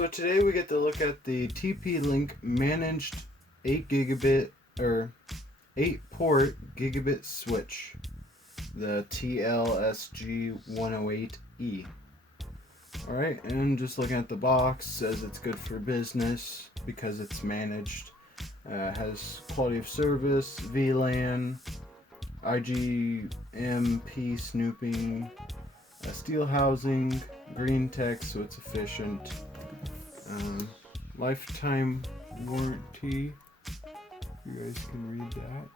So today we get to look at the TP-Link managed 8 gigabit or 8 port gigabit switch, the TL-SG108E. Alright, and just looking at the box, says it's good for business because it's managed. Has quality of service, VLAN, IGMP snooping, steel housing, green text, so it's efficient. Lifetime warranty. You guys can read that.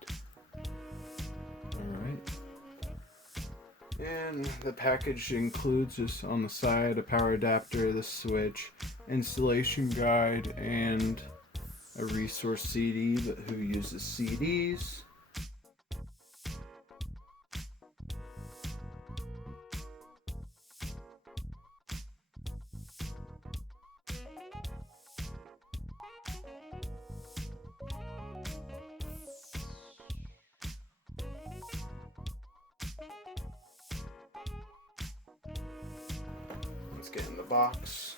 Alright. And the package includes, just on the side, a power adapter, the switch, installation guide, and a resource CD, but who uses CDs? Let's get in the box.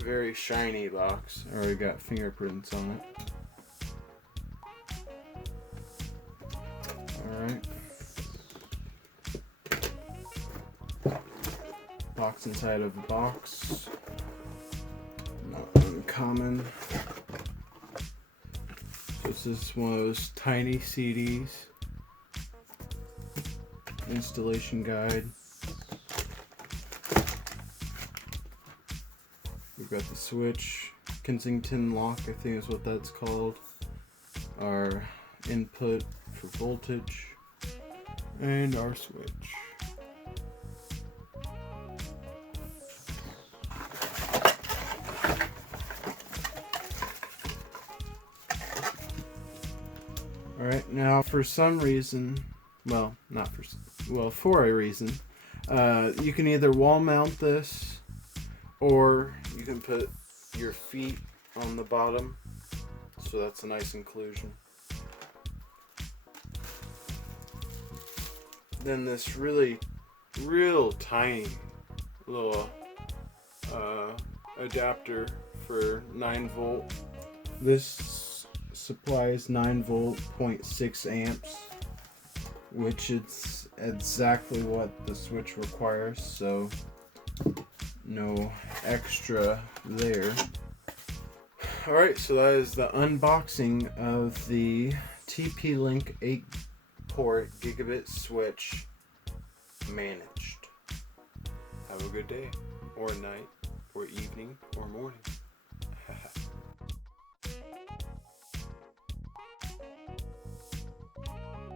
Very shiny box. Already got fingerprints on it. Alright. Box inside of a box. Not uncommon. So this is one of those tiny CDs. Installation guide. We've got the switch, Kensington lock, I think is what that's called. Our input for voltage, and our switch. Alright, now for some reason, for a reason, you can either wall mount this, or you can put your feet on the bottom, so that's a nice inclusion. Then this real tiny little adapter for 9 volt. This supplies 9 volt, 0.6 amps, which is exactly what the switch requires, so no extra there. Alright, so that is the unboxing of the TP-Link 8 port gigabit switch managed. Have a good day, or night, or evening, or morning.